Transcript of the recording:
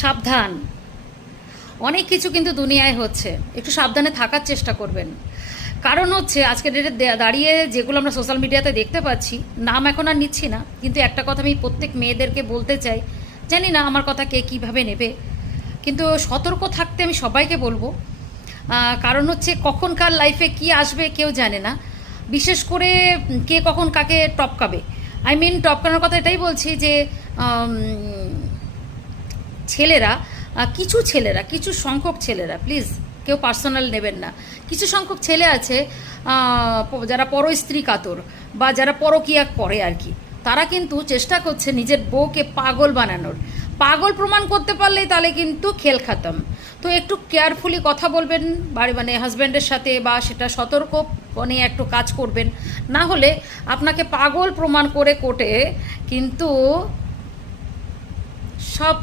সাবধান, অনেক কিছু কিন্তু দুনিয়ায় হচ্ছে, একটু সাবধানে থাকার চেষ্টা করবেন। কারণ হচ্ছে আজকের ডেটে দাঁড়িয়ে যেগুলো আমরা সোশ্যাল মিডিয়াতে দেখতে পাচ্ছি, নাম এখন আর নিচ্ছি না, কিন্তু একটা কথা আমি প্রত্যেক মেয়েদেরকে বলতে চাই, জানি না আমার কথা কে কীভাবে নেবে, কিন্তু সতর্ক থাকতে আমি সবাইকে বলবো। কারণ হচ্ছে কখনকার লাইফে কি আসবে কেউ জানে না, বিশেষ করে কে কখন কাকে টপকাবে। আই মিন টপকানোর কথা এটাই বলছি যে আম, ছেলেরা, কিছু সংখ্যক ছেলেরা, প্লিজ কেউ পার্সোনাল নেবেন না, কিছু সংখ্যক ছেলে আছে যারা পর স্ত্রী কাতর বা যারা পরকীয়া করে আর কি, তারা কিন্তু চেষ্টা করছে নিজের বউকে পাগল বানানোর। পাগল প্রমাণ করতে পারলেই তাহলে কিন্তু খেল খাতম। তো একটু কেয়ারফুলি কথা বলবেন বাড়ি, মানে হাজব্যান্ডের সাথে, বা সেটা সতর্ক মানে একটু কাজ করবেন। না হলে আপনাকে পাগল প্রমাণ করে কোর্টে কিন্তু সব